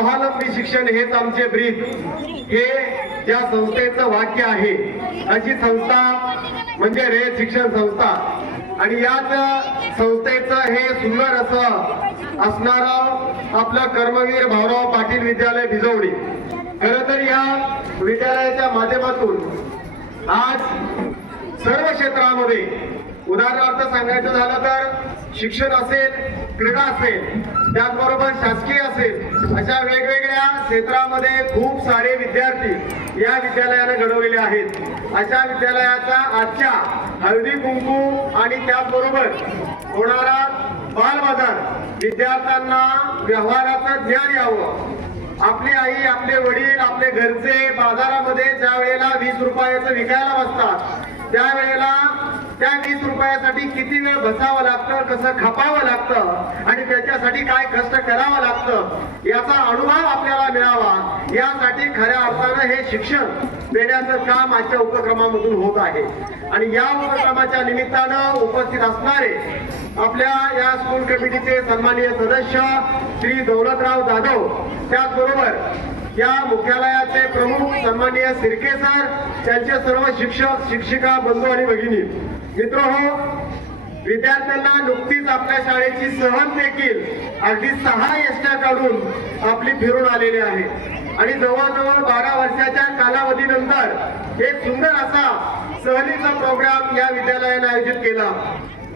स्वावलंबी शिक्षण हेच आमचे ब्रीद, हे त्या संस्थेचं वाक्य आहे। अशी संस्था म्हणजे रयत शिक्षण संस्था, आणि याच संस्थेचं हे सुंदर असं असणारं आपलं कर्मवीर भाऊराव पाटील विद्यालय भिजवडी। खरं तर या विद्यालयाच्या माध्यमातून आज सर्व क्षेत्रामध्ये, उदाहरणार्थ सांगायचं झालं तर शिक्षण असेल, क्रीडा असेल, त्याचबरोबर शासकीय असेल, अशा वेगवेगळ्या क्षेत्रामध्ये खूप सारे विद्यार्थी या विद्यालयाने घडवलेले आहेत। अशा विद्यालयाचा आजच्या हळदी कुंकू आणि त्याचबरोबर होणारा बालबाजार विद्यार्थ्यांना व्यवहाराचं ज्ञान यावं। आपली आई, आपले वडील, आपले घरचे बाजारामध्ये ज्या वेळेला 20 रुपयाचं विकायला बसतात, त्यावेळेला त्या 20 रुपयासाठी किती वेळ बसावं लागतं, कसं खपावं लागतं आणि त्याच्यासाठी काय कष्ट करावं लागतं याचा अनुभव आपल्याला मिळावा, यासाठी खऱ्या अर्थानं हे शिक्षण देण्याचं काम आजच्या उपक्रमामधून होत आहे। आणि या उपक्रमाच्या निमित्तानं उपस्थित असणारे आपल्या या स्कूल कमिटीचे सन्माननीय सदस्य श्री दौलतराव जाधव, त्याचबरोबर या मुख्यालयाचे प्रमुख सन्माननीय सिरके सर, त्यांचे सर्व शिक्षक शिक्षिका बंधू आणि भगिनी, मित्रहो, विद्यार्थ्यांना नुकतीच आपल्या शाळेची सहल देखील अगदी 6 एसट्या काढून आपली फिरून आलेली आहे आणि जवळजवळ 12 वर्षाच्या कालावधीनंतर एक सुंदर असा सहलीचा प्रोग्राम या विद्यालयाने आयोजित केला।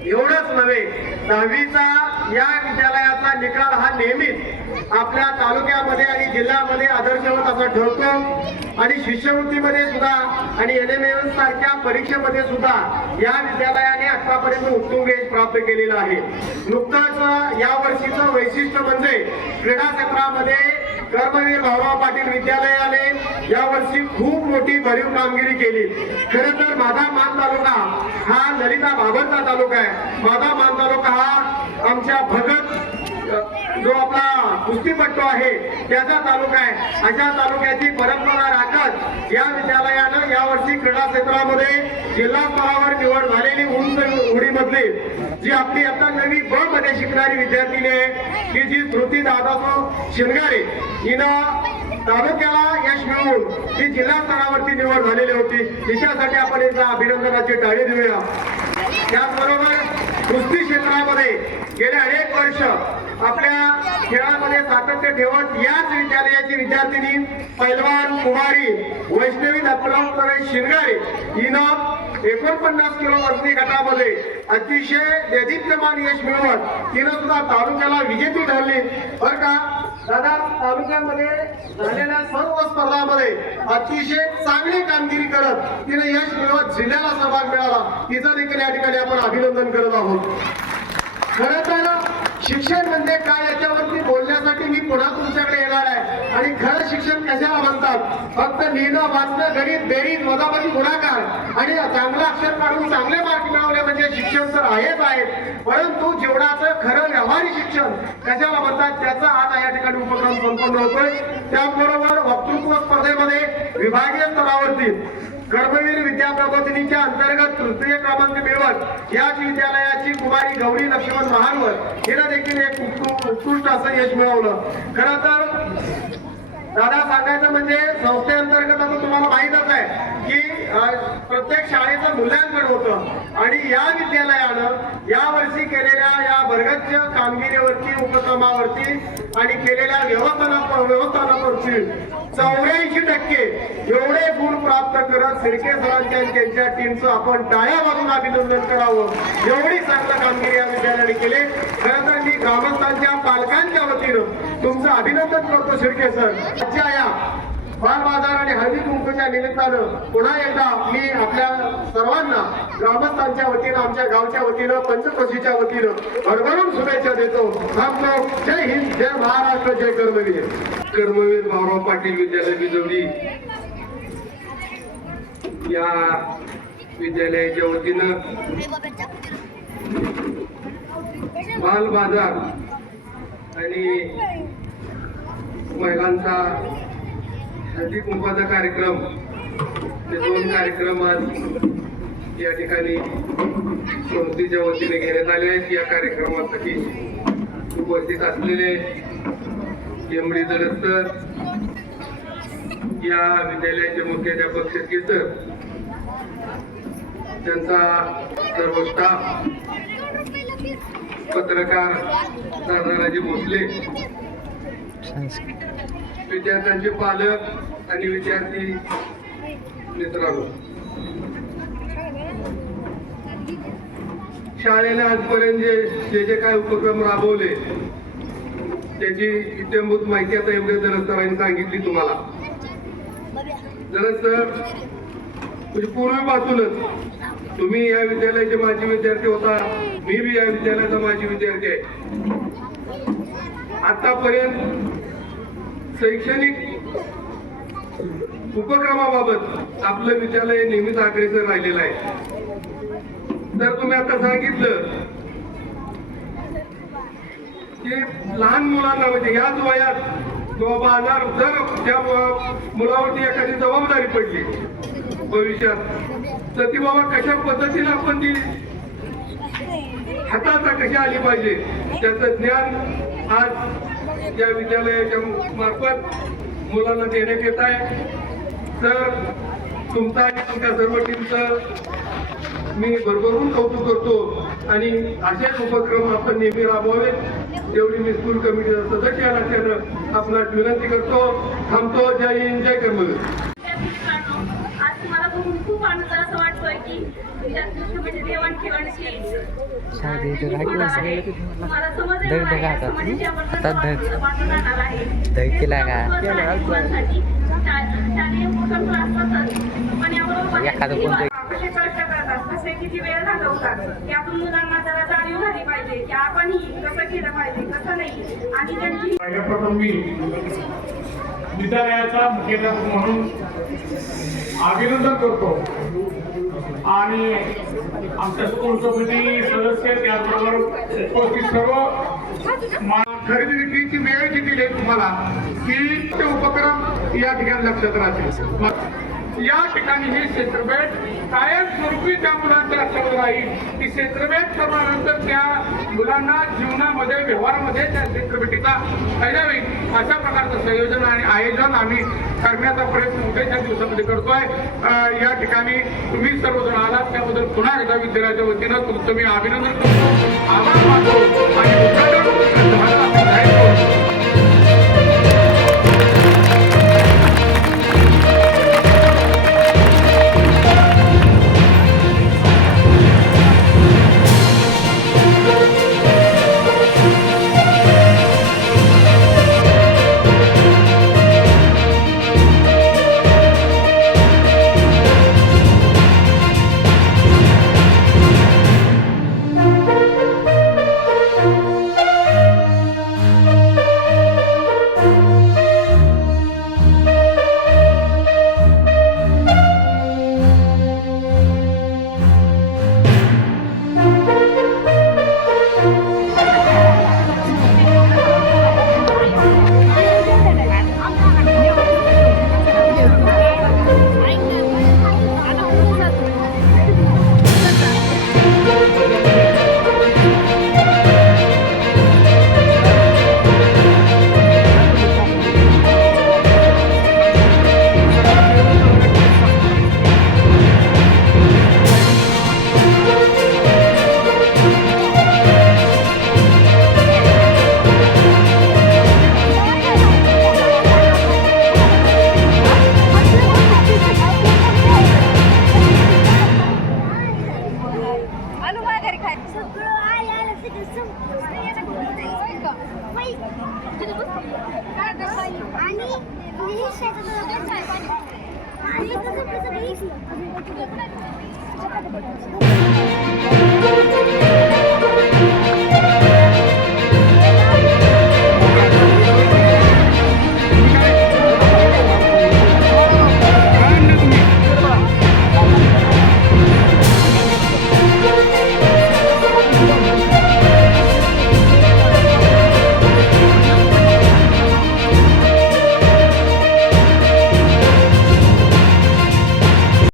एवढंच नव्हे, 10वीचा या विद्यालयाचा निकाल हा नेहमीच आपल्या तालुक्यामध्ये आणि जिल्ह्यामध्ये आदर्शवत असा ठरतो आणि शिष्यवृत्तीमध्ये सुद्धा आणि NMAS सारख्या परीक्षेमध्ये सुद्धा या विद्यालयाने आतापर्यंत उत्तुंग यश प्राप्त केलेलं आहे। नुकतंच या वर्षीचं वैशिष्ट्य म्हणजे क्रीडा क्षेत्रामध्ये कर्मवीर भाऊराव पाटील विद्यालयाने यावर्षी खूप मोठी भरीव कामगिरी केली। खरं तर माझा मान तालुका हा ललिता बाबरचा तालुका आहे। माझा मान तालुका हा आमच्या भगत जो आपला कुस्तीपट्टू आहे त्याचा तालुका आहे। अशा तालुक्याची परंपरा राखत या विद्यालयानं यावर्षी क्रीडा क्षेत्रामध्ये जिल्हा स्तरावर निवड झालेली उंच उडीमधली जी आपली आता नवी ब मध्ये शिकणारी विद्यार्थिनी आहे की जी श्रुती दादासाहेब शिंगारे, हिनं तालुक्याला यश मिळवून ती जिल्हा स्तरावरती निवड झालेली होती। तिच्यासाठी आपण एकदा अभिनंदनाची टाळी देऊया। त्याचबरोबर कुस्ती क्षेत्रामध्ये गेले अनेक वर्ष आपल्या खेळामध्ये सातत्य ठेवत याच विद्यालयाची विद्यार्थिनी पैलवान कुमारी वैष्णवी दत्तराव शिंगारे हिनं 49 किलो वजनी गटामध्ये अतिशय देदीप्यमान यश मिळवत तिनं सुद्धा तालुक्याला विजेती ठरली। बरं का दादा, तालुक्यामध्ये झालेल्या सर्व स्पर्धांमध्ये अतिशय चांगली कामगिरी करत तिने यश मिळवत जिल्ह्याला सहभाग मिळाला। तिचं देखील या ठिकाणी आपण अभिनंदन करत आहोत। खरं तर शिक्षण म्हणजे काय याच्यावरती बोलण्यासाठी मी पुन्हा तुमच्याकडे येणार आहे। आणि खरं शिक्षण कशाला म्हणतात? फक्त लिहिणं, वाचणं, गणित, बेरीज, वजाबाकी, गुणाकार आणि चांगलं अक्षर काढून चांगले मार्क मिळवले म्हणजे शिक्षण तर आहेच आहे, परंतु जीवनाचं खरं व्यवहारिक शिक्षण कशाला म्हणतात त्याचा आज या ठिकाणी उपक्रम संपन्न होतोय। त्याचबरोबर वक्तृत्व स्पर्धेमध्ये विभागीय स्तरावरती कर्मवीर विद्या प्रबोधिनीच्या अंतर्गत तृतीय क्रमांक मिळवत याच विद्यालयाची कुमारी गौरी लक्ष्मण महानवर हिनं देखील एक उत्कृष्ट असं यश मिळवलं। खरं तर दादा सांगायचं म्हणजे संस्थेअंतर्गत आता तुम्हाला माहीतच आहे की प्रत्येक शाळेचं मूल्यांकन होतं आणि या विद्यालयानं यावर्षी केलेल्या या भरगच्च कामगिरीवरती, उपक्रमावरती आणि केलेल्या व्यवस्थापनावरती 84% एवढे गुण प्राप्त करत सिरके सरांच्या आणि त्यांच्या टीमचं आपण टाळ्या वाजून अभिनंदन करावं। एवढी चांगलं कामगिरी या विद्यालयाने केले। खरं तर मी ग्रामस्थांच्या पालकांच्या वतीनं तुमचं अभिनंदन करतो सिरके सर। आजच्या या बालबाजार आणि हळदी कुंकूच्या निमित्तानं पुन्हा एकदा मी आपल्या सर्वांना ग्रामस्थांच्या वतीनं, आमच्या गावच्या वतीनं, पंचक्रोशीच्या वतीनं भरभरून शुभेच्छा देतो। थांबतो। जय हिंद, जय महाराष्ट्र, जय कर्मवीर। कर्मवीर भाऊराव पाटील विद्यालय भिजवडी या विद्यालयाच्या वतीनं बालबाजार आणि महिलांचा हळदी कुंकवाचा कार्यक्रम, हे 2 कार्यक्रम आज या ठिकाणी संस्थेच्या वतीने घेण्यात आले आहेत। या कार्यक्रमासाठी उपस्थित असलेले एमडी दरस्तर, या विद्यालयाचे मुख्याध्यापक शेट्टी सर, त्यांचा सर्व स्टाफ, पत्रकार दादाराजे भोसले, विद्यार्थ्यांचे पालक आणि विद्यार्थी मित्रांनो, शाळेने आजपर्यंत जे काय उपक्रम राबवले त्याची इत्यंभूत माहिती आता एवढे दरसरांनी सांगितली तुम्हाला. दरसर म्हणजे पूर्वीपासूनच तुम्ही या विद्यालयाचे माजी विद्यार्थी होता, मी बी या विद्यालयाचा माजी विद्यार्थी आहे. आतापर्यंत शैक्षणिक उपक्रमाबाबत आपलं विद्यालय नेहमीच अग्रेसर राहिलेलं आहे. तर तुम्ही आता सांगितलं की लहान मुलांना म्हणजे याच वयात बाबा जर त्या मुलावरती एखादी जबाबदारी पडली भविष्यात, तर ती बाबा कशा पद्धतीने आपण ती हाताचा कशी आली पाहिजे त्याचं ज्ञान आज या विद्यालयाच्या मार्फत मुलांना देण्यात येत आहे. तर तुमचा आणि तुमच्या सर्व टीमचं मी भरभरून कौतुक करतो आणि असेच उपक्रम आपण नेहमी राबवावे तेवढी मी स्कूल कमिटीचा सदस्य या नात्यानं आपल्याला विनंती करतो. थांबतो. जय हिंद, जय कर्मवीर. आज मला खूप आनंद असं वाटतोय की म्हणजे देवाणघेवाणची मला समजलं कसे कष्ट करतात, कसे किती वेळ घालवतात, यातून मुलांना जरा जाणीव झाली पाहिजे की आपणही कसं केलं पाहिजे कसं नाही. आणि त्यांची पहिल्याप्रथम मी विद्यालयाचा मुख्याध्यापक म्हणून अभिनंदन करतो आणि आमच्या स्कूल कमिटी सदस्य त्याचबरोबर उपस्थित सर्व खरेदी विक्रीची वेळ जी दिली तुम्हाला की ते उपक्रम या ठिकाणी लक्षात राहतील. या ठिकाणी ही क्षेत्रभेट कायमस्वरूपी त्या मुलांच्या लक्षात राहील. ती क्षेत्रभेट सर्वांनंतर त्या मुलांना जीवनामध्ये व्यवहारामध्ये त्या क्षेत्रभेटीचा फायदा होईल अशा प्रकारचं संयोजन आणि आयोजन आम्ही करण्याचा प्रयत्न उद्याच्या दिवसामध्ये करतोय. या ठिकाणी तुम्ही सर्वजण आलात त्याबद्दल पुन्हा एकदा विद्यालयाच्या वतीनं तुमचं मी अभिनंदन करतो, आभार मानतो आणि उद्घाटन जाहीर करतो. आणि